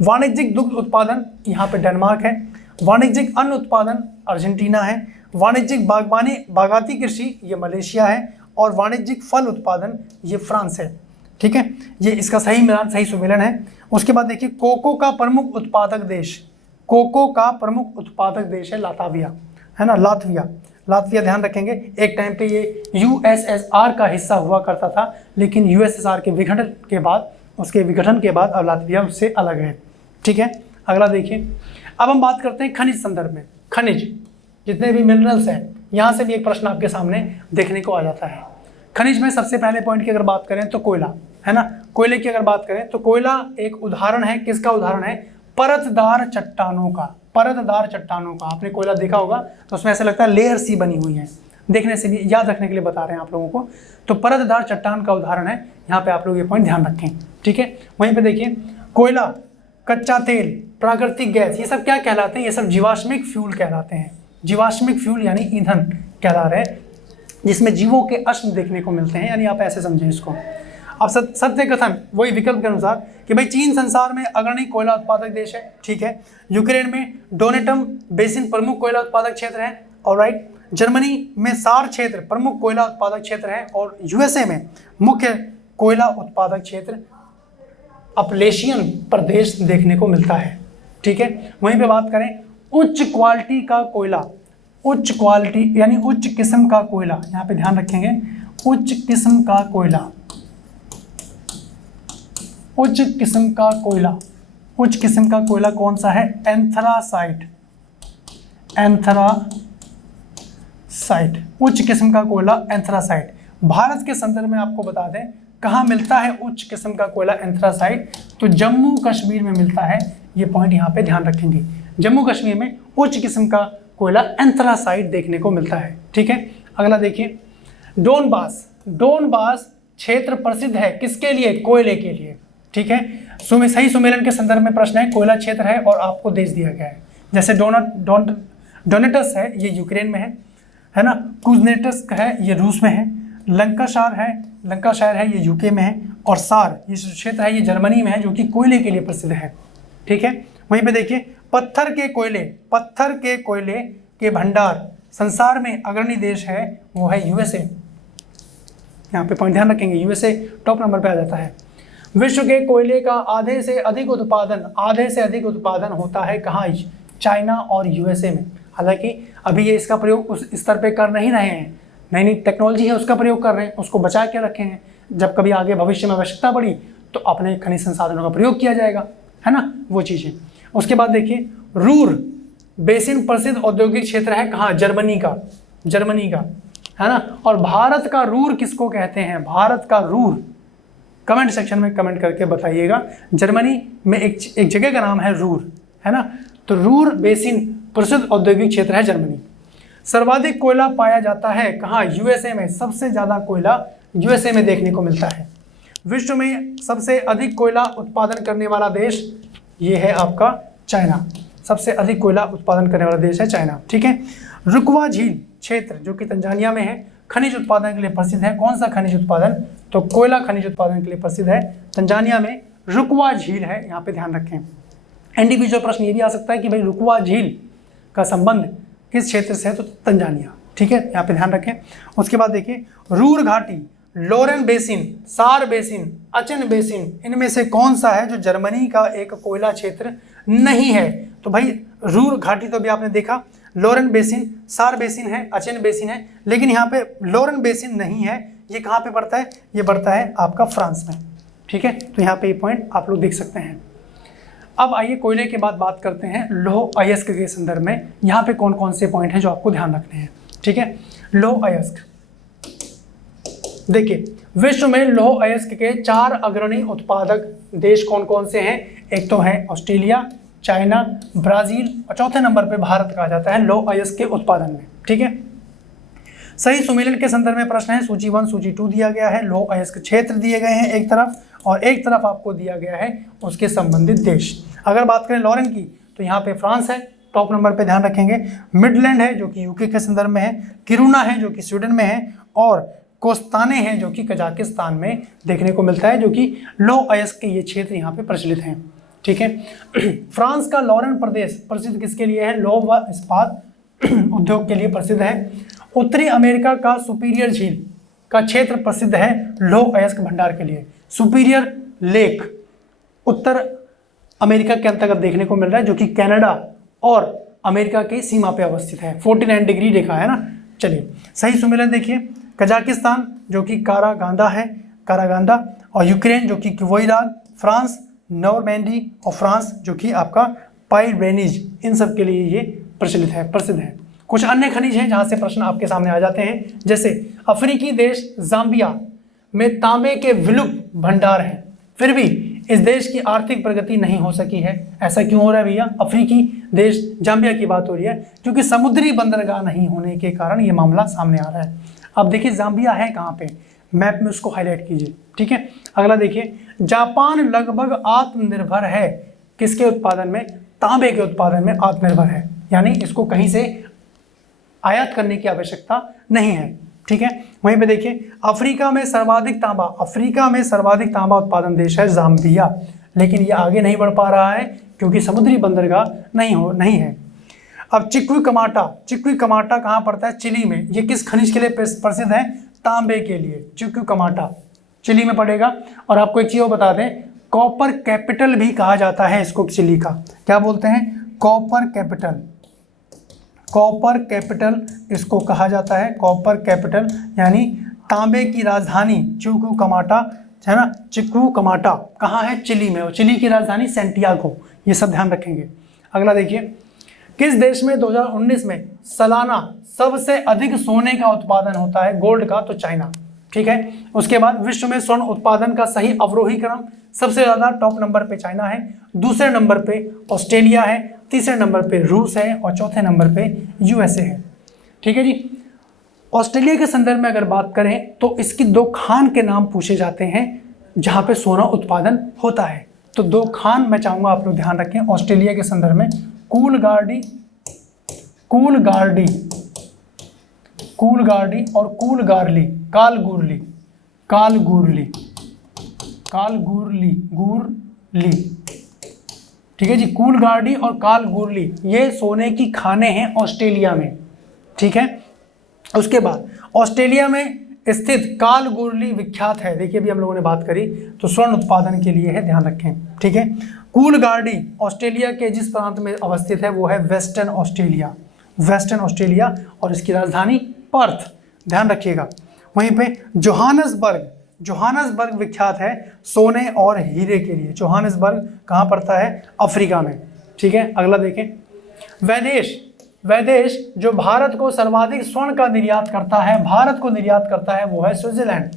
वाणिज्यिक दुग्ध उत्पादन यहाँ पे डेनमार्क है। वाणिज्यिक अन्न उत्पादन अर्जेंटीना है। वाणिज्यिक बागाती कृषि ये मलेशिया है, और वाणिज्यिक फल उत्पादन ये फ्रांस है। ठीक है, ये इसका सही सुमेलन है। उसके बाद देखिए, कोको का प्रमुख उत्पादक देश है लातविया, है ना, लातविया ध्यान रखेंगे। एक टाइम पे ये यूएसएसआर का हिस्सा हुआ करता था, लेकिन यूएसएसआर के विघटन के बाद अब लातविया उससे अलग है। ठीक है। अगला देखिए, अब हम बात करते हैं खनिज संदर्भ में। खनिज जितने भी मिनरल्स हैं, यहाँ से भी एक प्रश्न आपके सामने देखने को आ जाता है। खनिज में सबसे पहले पॉइंट की अगर बात करें तो कोयला, है ना, कोयले की अगर बात करें तो कोयला एक उदाहरण है। किसका उदाहरण है? परतदार चट्टानों का। आपने कोयला देखा होगा तो उसमें ऐसा लगता है लेयर सी बनी हुई है, देखने से भी याद रखने के लिए बता रहे हैं आप लोगों को। तो परतदार चट्टान का उदाहरण है, यहाँ पे आप लोग ये पॉइंट ध्यान रखें। ठीक है। वहीं पे देखिए, कोयला, कच्चा तेल, प्राकृतिक गैस, ये सब क्या कहलाते हैं? ये सब जीवाश्मिक फ्यूल कहलाते हैं। जीवाश्मिक फ्यूल यानी ईंधन कहला रहे हैं, जिसमें जीवों के अश्म देखने को मिलते हैं, यानी आप ऐसे समझें इसको। अब सत्य कथन वही विकल्प के अनुसार कि भाई चीन संसार में अग्रणी कोयला उत्पादक देश है। ठीक है। यूक्रेन में डोनेटम बेसिन प्रमुख कोयला उत्पादक क्षेत्र है। ऑलराइट। जर्मनी में सार क्षेत्र प्रमुख कोयला उत्पादक क्षेत्र है, और यूएसए में मुख्य कोयला उत्पादक क्षेत्र अपलेशियन प्रदेश देखने को मिलता है। ठीक है। वहीं पे बात करें उच्च क्वालिटी का कोयला, उच्च क्वालिटी यानी उच्च किस्म का कोयला, यहाँ पे ध्यान रखेंगे, उच्च किस्म का कोयला, उच्च किस्म का कोयला, उच्च किस्म का कोयला कौन सा है? एंथ्रासाइट, एंथ्रासाइट, उच्च किस्म का कोयला एंथ्रासाइट। भारत के संदर्भ में आपको बता दें कहाँ मिलता है उच्च किस्म का कोयला एंथ्रासाइट? तो जम्मू कश्मीर में मिलता है। ये पॉइंट यहाँ पे ध्यान रखेंगे, जम्मू कश्मीर में उच्च किस्म का कोयला एंथ्रासाइट देखने को मिलता है। ठीक है, अगला देखिए, डोनबास क्षेत्र प्रसिद्ध है किसके लिए? कोयले के लिए। ठीक है, सही सुमेलन के संदर्भ में प्रश्न है, कोयला क्षेत्र है और आपको देश दिया गया है। जैसे डोनेटस है, ये यूक्रेन में है ना, कुजनेटस्क है, ये रूस में है, लंकाशायर है, ये यूके में है, और सार ये क्षेत्र है, ये जर्मनी में है, जो कि कोयले के लिए प्रसिद्ध है। ठीक है, वहीं पे देखिए, पत्थर के कोयले के भंडार संसार में अग्रणी देश है, वो है यूएसए। यहाँ पे पॉइंट ध्यान रखेंगे, यूएसए टॉप नंबर पे आ जाता है। विश्व के कोयले का आधे से अधिक उत्पादन होता है कहाँ? चाइना और यूएसए में। हालांकि अभी ये इसका प्रयोग उस स्तर पे कर नहीं रहे हैं, नई टेक्नोलॉजी है उसका प्रयोग कर रहे हैं, उसको बचा के रखे हैं, जब कभी आगे भविष्य में आवश्यकता पड़ी तो अपने खनिज संसाधनों का प्रयोग किया जाएगा, है ना, वो चीज़ें। उसके बाद देखिए, रूर बेसिन प्रसिद्ध औद्योगिक क्षेत्र है कहाँ? जर्मनी का, है ना। और भारत का रूर किसको कहते हैं? भारत का रूर कमेंट सेक्शन में कमेंट करके बताइएगा। जर्मनी में एक जगह का नाम है रूर, है ना, तो रूर बेसिन प्रसिद्ध औद्योगिक क्षेत्र है जर्मनी। सर्वाधिक कोयला पाया जाता है कहाँ? यूएसए में। सबसे ज़्यादा कोयला यूएसए में देखने को मिलता है। विश्व में सबसे अधिक कोयला उत्पादन करने वाला देश ये है आपका चाइना। सबसे अधिक कोयला उत्पादन करने वाला देश है चाइना। ठीक है, रुकवा झील क्षेत्र जो कि तंजानिया में है, खनिज उत्पादन के लिए प्रसिद्ध है। कौन सा खनिज उत्पादन? तो कोयला खनिज उत्पादन के लिए प्रसिद्ध है। तंजानिया में रुकवा झील है, यहाँ पे ध्यान रखें। इंडिविजुअल प्रश्न ये भी आ सकता है कि भाई रुकवा झील का संबंध किस क्षेत्र से है? तो तंजानिया। ठीक है, यहाँ पे ध्यान रखें। उसके बाद देखिए, रूर घाटी, लोरेन बेसिन, सार बेसिन, अचन बेसिन, इनमें से कौन सा है जो जर्मनी का एक कोयला क्षेत्र नहीं है? तो भाई रूर घाटी तो भी आपने देखा, लोरेन बेसिन, सार बेसिन है, अचन बेसिन है, लेकिन यहाँ पे लोरेन बेसिन नहीं है। ये कहाँ पे पड़ता है? ये पड़ता है आपका फ्रांस में। ठीक है, तो यहाँ पे ये पॉइंट आप लोग देख सकते हैं। अब आइए कोयले के बाद बात करते हैं लौह अयस्क के संदर्भ में। यहाँ पे कौन कौन से पॉइंट हैं जो आपको ध्यान रखने हैं। ठीक है, लौह अयस्क देखिए, विश्व में लौह अयस्क के 4 अग्रणी उत्पादक देश कौन कौन से हैं? एक तो है ऑस्ट्रेलिया, चाइना, ब्राजील, और चौथे नंबर पे भारत कहा जाता है लौह अयस्क के उत्पादन में। ठीक है, सही सुमेलन के संदर्भ में प्रश्न है, सूची 1 सूची 2 दिया गया है, लौह अयस्क क्षेत्र दिए गए हैं एक तरफ, और एक तरफ आपको दिया गया है उसके संबंधित देश। अगर बात करें लोरेन की तो यहाँ पे फ्रांस है, टॉप नंबर पे ध्यान रखेंगे। मिडलैंड है जो कि यूके के संदर्भ में है, किरुना है जो कि स्वीडन में है, और कोस्ताने हैं जो कि कजाकिस्तान में देखने को मिलता है, जो कि लौह अयस्क के ये क्षेत्र यहाँ पे प्रचलित हैं। ठीक है, फ्रांस का लोरेन प्रदेश प्रसिद्ध किसके लिए है? लौह व इस्पात उद्योग के लिए प्रसिद्ध है। उत्तरी अमेरिका का सुपीरियर झील का क्षेत्र प्रसिद्ध है लौह अयस्क भंडार के लिए। सुपीरियर लेक उत्तर अमेरिका के अंतर्गत देखने को मिल रहा है, जो कि कनाडा और अमेरिका की सीमा पे अवस्थित है। 49 डिग्री रेखा है ना। चलिए सही सुमेलन देखिए, कजाकिस्तान जो कि कारागांडा, और यूक्रेन जो कि क्वोइराग, फ्रांस नॉर्मैंडी, और फ्रांस जो कि आपका पाइरेनीज, इन सब के लिए ये प्रचलित है, प्रसिद्ध है। कुछ अन्य खनिज हैं जहाँ से प्रश्न आपके सामने आ जाते हैं, जैसे अफ्रीकी देश जाम्बिया में तांबे के विलुप्त भंडार हैं, फिर भी इस देश की आर्थिक प्रगति नहीं हो सकी है। ऐसा क्यों हो रहा है भैया? अफ्रीकी देश जाम्बिया की बात हो रही है, क्योंकि समुद्री बंदरगाह नहीं होने के कारण ये मामला सामने आ रहा है। अब देखिए जाम्बिया है कहाँ पे, मैप में उसको हाईलाइट कीजिए। ठीक है, अगला देखिए, जापान लगभग आत्मनिर्भर है किसके उत्पादन में? तांबे के उत्पादन में आत्मनिर्भर है, यानी इसको कहीं से आयात करने की आवश्यकता नहीं है। ठीक है, वहीं पे देखिए, अफ्रीका में सर्वाधिक तांबा उत्पादन देश है जाम्बिया, लेकिन ये आगे नहीं बढ़ पा रहा है क्योंकि समुद्री बंदरगाह नहीं है। अब चिक्विकमाटा कहाँ पड़ता है? चिली में। ये किस खनिज के लिए प्रसिद्ध है? तांबे के लिए। चिक्विकमाटा चिली में पड़ेगा। और आपको एक चीज़ और बता दें, कॉपर कैपिटल भी कहा जाता है इसको, चिली का क्या बोलते हैं? कॉपर कैपिटल इसको कहा जाता है, कॉपर कैपिटल, यानी तांबे की राजधानी चिक्विकमाटा है ना। चिक्विकमाटा कहाँ है? चिली में, और चिली की राजधानी सैंटियागो। ये सब ध्यान रखेंगे। अगला देखिए, किस देश में 2019 में सालाना सबसे अधिक सोने का उत्पादन होता है? गोल्ड का, तो चाइना। ठीक है। उसके बाद विश्व में स्वर्ण उत्पादन का सही अवरोही क्रम, सबसे ज़्यादा टॉप नंबर पे चाइना है, दूसरे नंबर पे ऑस्ट्रेलिया है, तीसरे नंबर पे रूस है और चौथे नंबर पे यूएसए है। ठीक है जी। ऑस्ट्रेलिया के संदर्भ में अगर बात करें तो इसकी 2 खान के नाम पूछे जाते हैं जहाँ पे सोना उत्पादन होता है। तो 2 खान मैं चाहूँगा आप लोग ध्यान रखें ऑस्ट्रेलिया के संदर्भ में, कूलगार्डी और कूलगारली, कालगूरली। ठीक है जी, कूलगार्डी और कालगूरली ये सोने की खानें हैं ऑस्ट्रेलिया में। ठीक है। उसके बाद ऑस्ट्रेलिया में स्थित कालगूरली विख्यात है। देखिए अभी हम लोगों ने बात करी तो स्वर्ण उत्पादन के लिए है, ध्यान रखें। ठीक है। कूलगार्डी ऑस्ट्रेलिया के जिस प्रांत में अवस्थित है वो है वेस्टर्न ऑस्ट्रेलिया और इसकी राजधानी पर्थ, ध्यान रखिएगा। वहीं पे जोहानसबर्ग विख्यात है सोने और हीरे के लिए। जोहानसबर्ग कहाँ पड़ता है? अफ्रीका में। ठीक है। अगला देखें, वैदेश जो भारत को सर्वाधिक स्वर्ण का निर्यात करता है, वो है स्विट्जरलैंड।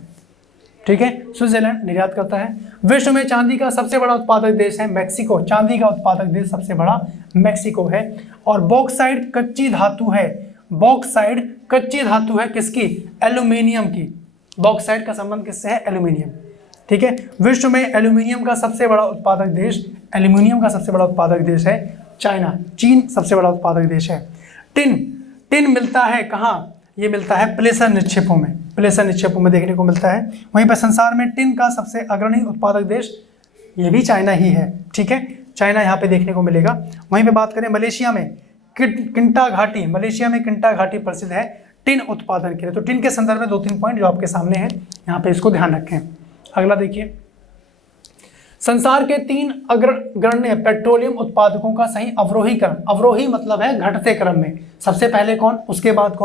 ठीक है, स्विट्जरलैंड निर्यात करता है। विश्व में चांदी का सबसे बड़ा उत्पादक देश है मैक्सिको। चांदी का उत्पादक देश सबसे बड़ा मैक्सिको है। और बॉक्साइट कच्ची धातु है किसकी? एल्यूमिनियम की। बॉक्साइट का संबंध किससे है? एल्यूमिनियम। ठीक है। विश्व में एल्यूमिनियम का सबसे बड़ा उत्पादक देश है चाइना। चीन सबसे बड़ा उत्पादक देश है। टिन मिलता है कहाँ? ये मिलता है प्लेसर निक्षेपों में देखने को मिलता है। वहीं पर संसार में टिन का सबसे अग्रणी उत्पादक देश ये भी चाइना ही है। ठीक है, चाइना यहाँ पे देखने को मिलेगा। वहीं पे बात करें मलेशिया में किंटा घाटी प्रसिद्ध है टिन उत्पादन के लिए। तो टिन के संदर्भ में 2-3 पॉइंट जो आपके सामने हैं, यहाँ पे इसको ध्यान रखें। अगला देखिए, संसार के 3 अग्रगण्य पेट्रोलियम उत्पादकों का सही अवरोही क्रम। अवरोही मतलब है घटते क्रम में, सबसे पहले कौन, उसके बाद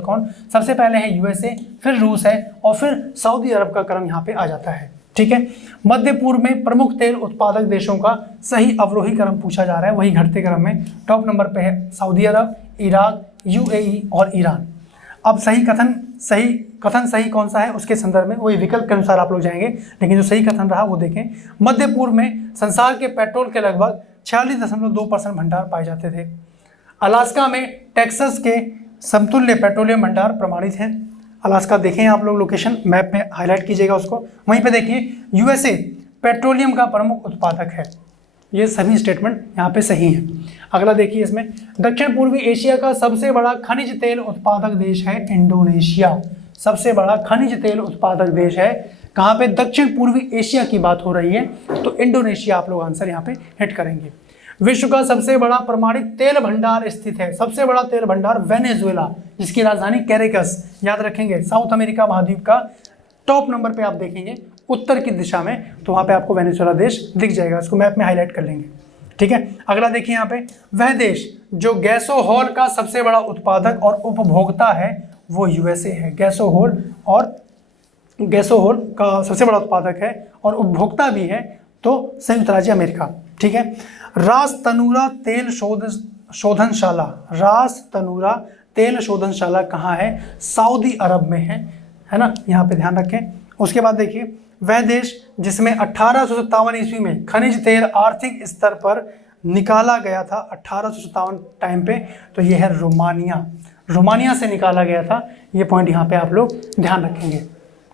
कौन। सबसे पहले है यूएसए, फिर रूस है और फिर सऊदी अरब का क्रम यहाँ पे आ जाता है। ठीक है। मध्य पूर्व में प्रमुख तेल उत्पादक देशों का सही अवरोही क्रम पूछा जा रहा है, वही घटते क्रम में। टॉप नंबर पे है सऊदी अरब, इराक, यूएई और ईरान। अब कथन सही कौन सा है उसके संदर्भ में वही विकल्प के अनुसार आप लोग जाएंगे, लेकिन जो सही कथन रहा वो देखें। मध्य पूर्व में संसार के पेट्रोल के लगभग 46.2% भंडार पाए जाते थे। अलास्का में टेक्सास के समतुल्य पेट्रोलियम भंडार प्रमाणित हैं। अलास्का देखें आप लोग, लोकेशन मैप में हाईलाइट कीजिएगा उसको। वहीं पे देखिए यूएसए पेट्रोलियम का प्रमुख उत्पादक है। ये सभी स्टेटमेंट यहाँ पे सही हैं। अगला देखिए, इसमें दक्षिण पूर्वी एशिया का सबसे बड़ा खनिज तेल उत्पादक देश है इंडोनेशिया। सबसे बड़ा खनिज तेल उत्पादक देश है कहाँ पे? दक्षिण पूर्वी एशिया की बात हो रही है, तो इंडोनेशिया आप लोग आंसर यहाँ पे हिट करेंगे। विश्व का सबसे बड़ा प्रमाणित तेल भंडार स्थित है। सबसे बड़ा तेल भंडार वेनेजुएला, जिसकी राजधानी कैरेकस। याद रखेंगे, साउथ अमेरिका महाद्वीप का टॉप नंबर पे आप देखेंगे उत्तर की दिशा में, तो वहाँ पे आपको वेनेजुएला देश दिख जाएगा। इसको मैप में हाईलाइट कर लेंगे। ठीक है। अगला देखिए यहाँ पे, वह देश जो गैसोहोल का सबसे बड़ा उत्पादक और उपभोक्ता है वो यूएसए है। गैसोहोल का सबसे बड़ा उत्पादक है और उपभोक्ता भी है तो संयुक्त राज्य अमेरिका। ठीक है। रास तनूरा तेल शोधनशाला कहाँ है? सऊदी अरब में है ना, यहाँ पे ध्यान रखें। उसके बाद देखिए, वह देश जिसमें 1857 ईस्वी में खनिज तेल आर्थिक स्तर पर निकाला गया था, 1857 टाइम पे, तो ये है रोमानिया से निकाला गया था। ये पॉइंट यहाँ पे आप लोग ध्यान रखेंगे।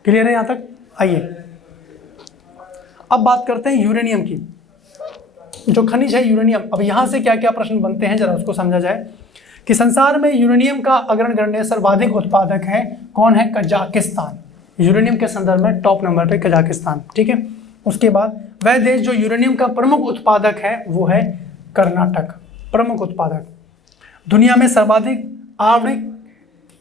क्लियर है यहाँ तक? आइए अब बात करते हैं यूरेनियम की। जो खनिज है यूरेनियम, अब यहाँ से क्या क्या प्रश्न बनते हैं जरा उसको समझा जाए कि संसार में यूरेनियम का अग्रगण्य सर्वाधिक उत्पादक है कौन है? कजाकिस्तान। यूरेनियम के संदर्भ में टॉप नंबर पे कजाकिस्तान। ठीक है। उसके बाद वह देश जो यूरेनियम का प्रमुख उत्पादक है वो है कर्नाटक, प्रमुख उत्पादक। दुनिया में सर्वाधिक आवृत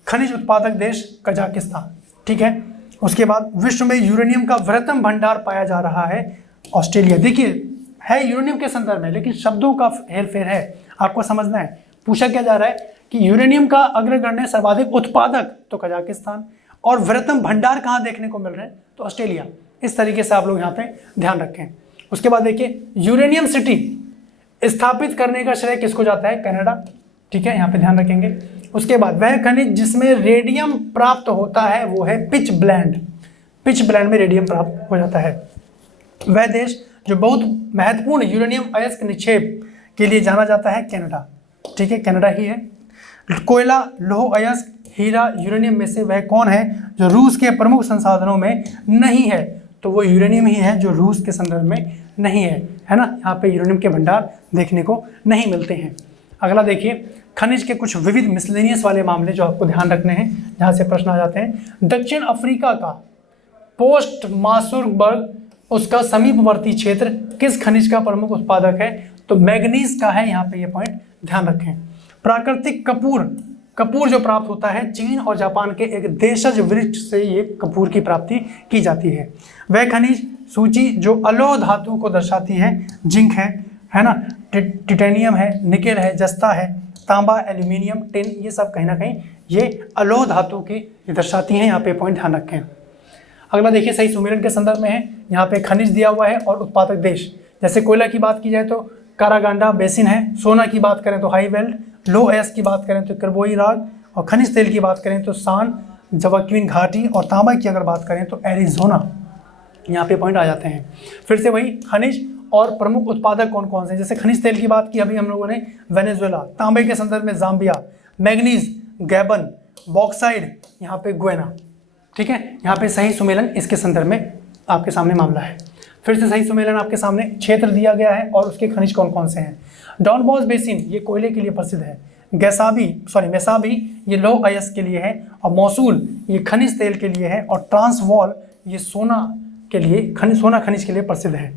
खनिज उत्पादक देश कजाकिस्तान। ठीक है। उसके बाद विश्व में यूरेनियम का वृहत्तम भंडार पाया जा रहा है ऑस्ट्रेलिया। देखिए है यूरेनियम के संदर्भ में, लेकिन शब्दों का हेरफेर है, आपको समझना है। पूछा क्या जा रहा है कि यूरेनियम का अग्रगण्य सर्वाधिक उत्पादक तो कजाकिस्तान, और वृहत्तम भंडार कहाँ देखने को मिल रहे हैं? तो ऑस्ट्रेलिया। इस तरीके से आप लोग यहाँ पे ध्यान रखें। उसके बाद देखिए, यूरेनियम सिटी स्थापित करने का श्रेय किसको जाता है? कनाडा। ठीक है, यहाँ पे ध्यान रखेंगे। उसके बाद वह खनिज जिसमें रेडियम प्राप्त होता है वो है पिच ब्लेंड। पिच ब्लेंड में रेडियम प्राप्त हो जाता है। वह देश जो बहुत महत्वपूर्ण यूरेनियम अयस्क निक्षेप के लिए जाना जाता है कनाडा, ठीक है, कनाडा ही है। कोयला, लौह अयस्क, हीरा, यूरेनियम में से वह कौन है जो रूस के प्रमुख संसाधनों में नहीं है? तो वो यूरेनियम ही है जो रूस के संदर्भ में नहीं है ना। यहाँ पे यूरेनियम के भंडार देखने को नहीं मिलते हैं। अगला देखिए, खनिज के कुछ विविध मिसलेनियस वाले मामले जो आपको ध्यान रखने हैं, जहाँ से प्रश्न आ जाते हैं। दक्षिण अफ्रीका का पोस्ट मासुरबर्ग, उसका समीपवर्ती क्षेत्र किस खनिज का प्रमुख उत्पादक है? तो मैग्नीज का है। यहाँ पे ये पॉइंट ध्यान रखें। प्राकृतिक कपूर जो प्राप्त होता है चीन और जापान के एक देशज वृक्ष से ये कपूर की प्राप्ति की जाती है। वह खनिज सूची जो अलोह धातु को दर्शाती है, जिंक है ना, टिटेनियम है, निकेल है, जस्ता है, तांबा, एल्यूमिनियम, टिन, ये सब कहीं ना कहीं ये अलोह धातु की दर्शाती हैं। यहाँ पे पॉइंट ध्यान रखें। अगला देखिए, सही सुमेलन के संदर्भ में है। यहाँ पे खनिज दिया हुआ है और उत्पादक देश। जैसे कोयला की बात की जाए तो कारागांडा बेसिन है, सोना की बात करें तो हाई वेल्ड, लो अयस्क की बात करें तो करबोई राग, और खनिज तेल की बात करें तो सान जवाक्विन घाटी, और तांबा की अगर बात करें तो एरिजोना। यहाँ पे पॉइंट आ जाते हैं। फिर से वही खनिज और प्रमुख उत्पादक कौन कौन से हैं। जैसे खनिज तेल की बात की अभी हम लोगों ने, वेनेजुएला। तांबे के संदर्भ में जाम्बिया, मैग्नीज गैबन, बॉक्साइड यहाँ पे गुएना, ठीक है। यहाँ पे सही सुमेलन इसके संदर्भ में आपके सामने मामला है। फिर से सही सुमेलन आपके सामने क्षेत्र दिया गया है और उसके खनिज कौन कौन से हैं। डॉन बॉस बेसिन ये कोयले के लिए प्रसिद्ध है। मेसाबी ये लौह अयस्क के लिए है, और मौसूल ये खनिज तेल के लिए है, और ट्रांसवाल ये सोना खनिज के लिए प्रसिद्ध है।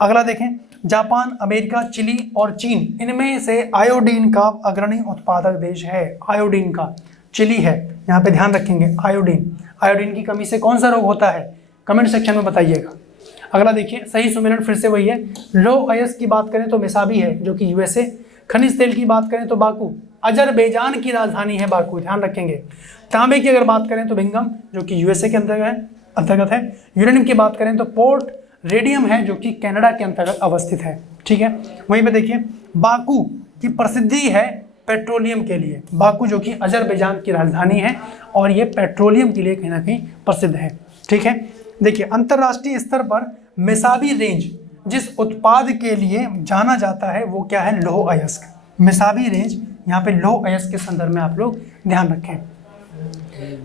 अगला देखें, जापान, अमेरिका, चिली और चीन, इनमें से आयोडीन का अग्रणी उत्पादक देश है। आयोडीन का चिली है। यहाँ पे ध्यान रखेंगे, आयोडीन की कमी से कौन सा रोग होता है? कमेंट सेक्शन में बताइएगा। अगला देखिए, सही सुमेलन फिर से वही है। लौह अयस्क की बात करें तो मेसाबी है जो कि यूएसए। खनिज तेल की बात करें तो बाकू, अजरबैजान की राजधानी है बाकू, ध्यान रखेंगे। तांबे की अगर बात करें तो बिंगम जो कि यूएसए के अंतर्गत है। यूरेनियम की बात करें तो पोर्ट रेडियम है जो कि कनाडा के अंतर्गत अवस्थित है, ठीक है। वहीं पे देखिए, बाकू की प्रसिद्धि है पेट्रोलियम के लिए। बाकू जो कि अजरबैजान की राजधानी है और ये पेट्रोलियम के लिए कहीं ना कहीं प्रसिद्ध है, ठीक है। देखिए, अंतर्राष्ट्रीय स्तर पर मेसाबी रेंज जिस उत्पाद के लिए जाना जाता है वो क्या है? लौह अयस्क। मेसाबी रेंज यहाँ पे लौह अयस्क के संदर्भ में आप लोग ध्यान रखें।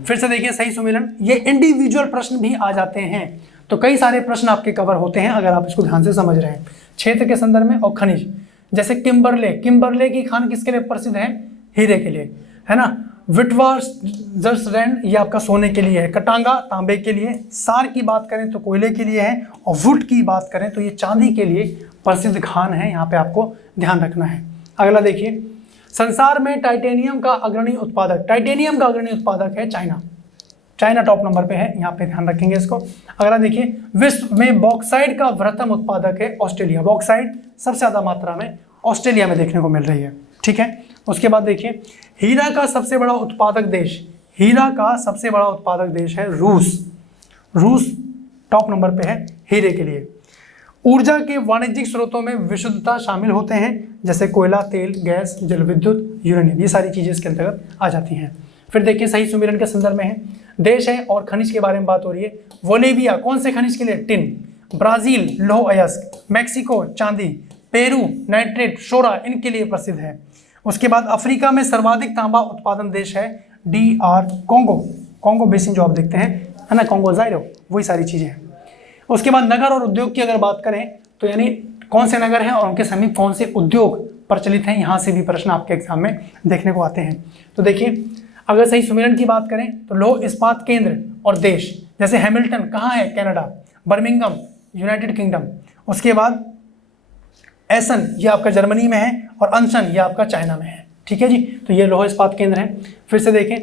फिर से देखिए, सही सुमेलन, ये इंडिविजुअल प्रश्न भी आ जाते हैं, तो कई सारे प्रश्न आपके कवर होते हैं अगर आप इसको ध्यान से समझ रहे हैं। क्षेत्र के संदर्भ में और खनिज, जैसे किम्बरले की खान किसके लिए प्रसिद्ध है? हीरे के लिए, है ना। विटवार्सजर्सलैंड ये आपका सोने के लिए है। कटांगा तांबे के लिए। सार की बात करें तो कोयले के लिए है, और वुड की बात करें तो ये चांदी के लिए प्रसिद्ध खान है। यहाँ पे आपको ध्यान रखना है। अगला देखिए, संसार में टाइटेनियम का अग्रणी उत्पादक है चाइना टॉप नंबर पे है, यहाँ पे ध्यान रखेंगे इसको। अगला देखिए, विश्व में बॉक्साइड का वृहत्तम उत्पादक है ऑस्ट्रेलिया। बॉक्साइड सबसे ज़्यादा मात्रा में ऑस्ट्रेलिया में देखने को मिल रही है, ठीक है। उसके बाद देखिए, हीरा का सबसे बड़ा उत्पादक देश है रूस टॉप नंबर पे है हीरे के लिए। ऊर्जा के वाणिज्यिक स्रोतों में विशुद्धता शामिल होते हैं, जैसे कोयला, तेल, गैस, जल विद्युत, यूरेनियम, ये सारी चीज़ें इसके अंतर्गत आ जाती हैं। फिर देखिए, सही सुमेलन के संदर्भ में है। देश है और खनिज के बारे में बात हो रही है। बोलिविया कौन से खनिज के लिए? टिन। ब्राज़ील लौह अयस्क। मैक्सिको चांदी। पेरू नाइट्रेट, शोरा, इनके लिए प्रसिद्ध है। उसके बाद अफ्रीका में सर्वाधिक तांबा उत्पादन देश है DR कॉन्गो बेसिन जो आप देखते हैं, है ना, कॉन्गो ज़ाइरो, वही सारी चीज़ें हैं। उसके बाद नगर और उद्योग की अगर बात करें तो यानी कौन से नगर हैं और उनके समीप कौन से उद्योग प्रचलित हैं, यहाँ से भी प्रश्न आपके एग्जाम में देखने को आते हैं। तो देखिए, अगर सही सुमेलन की बात करें तो लौह इस्पात केंद्र और देश, जैसे हैमिल्टन कहाँ है? कनाडा। Birmingham United kingdom. उसके बाद एसन ये आपका जर्मनी में है, और अनशन ये आपका चाइना में है, ठीक है जी। तो ये लौह इस्पात केंद्र हैं। फिर से देखें,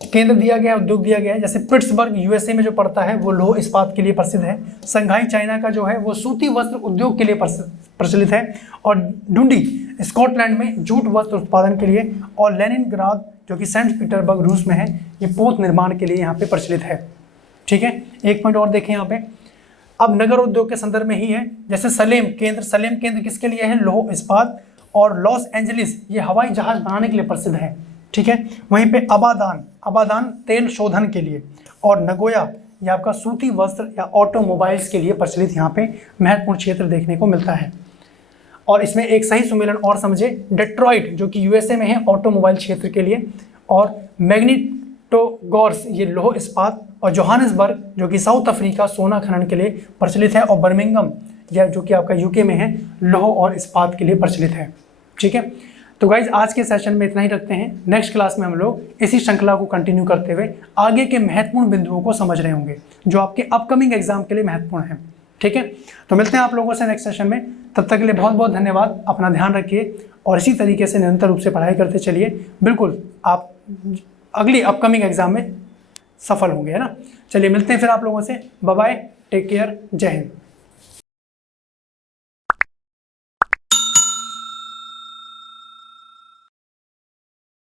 केंद्र दिया गया, उद्योग दिया गया है, जैसे पिट्सबर्ग यूएसए में जो पड़ता है वो लौह इस्पात के लिए प्रसिद्ध है। संघाई चाइना का जो है वो सूती वस्त्र उद्योग के लिए प्रचलित है, और डुंडी स्कॉटलैंड में जूट वस्त्र उत्पादन के लिए, और लेनिनग्राद जो कि सेंट पीटर्सबर्ग रूस में है, ये पोत निर्माण के लिए यहाँ पे प्रचलित है, ठीक है। एक पॉइंट और देखें यहाँ पे, अब नगर उद्योग के संदर्भ में ही है, जैसे सलेम केंद्र किसके लिए है? लौह इस्पात। और लॉस एंजलिस ये हवाई जहाज बनाने के लिए प्रसिद्ध है, ठीक है। वहीं पे अबादान तेल शोधन के लिए, और नगोया ये आपका सूती वस्त्र या ऑटोमोबाइल्स के लिए प्रचलित यहाँ पे महत्वपूर्ण क्षेत्र देखने को मिलता है। और इसमें एक सही सुमेलन और समझे, डेट्रॉइट जो कि यूएसए में है ऑटोमोबाइल क्षेत्र के लिए, और मैग्नीटोगॉर्स ये लौह इस्पात, और जोहानिसबर्ग जो कि साउथ अफ्रीका सोना खनन के लिए प्रचलित है, और बर्मिंघम या जो कि आपका यूके में है लौह और इस्पात के लिए प्रचलित है। ठीक है, तो गाइज आज के सेशन में इतना ही रखते हैं। नेक्स्ट क्लास में हम लोग इसी श्रृंखला को कंटिन्यू करते हुए आगे के महत्वपूर्ण बिंदुओं को समझ रहे होंगे जो आपके अपकमिंग एग्जाम के लिए महत्वपूर्ण है। ठीक है, तो मिलते हैं आप लोगों से नेक्स्ट सेशन में। तब तक के लिए बहुत बहुत धन्यवाद, अपना ध्यान रखिए और इसी तरीके से निरंतर रूप से पढ़ाई करते चलिए। बिल्कुल आप अगली अपकमिंग एग्जाम में सफल होंगे, है ना। चलिए मिलते हैं फिर आप लोगों से। बाय बाय, टेक केयर, जय हिंद।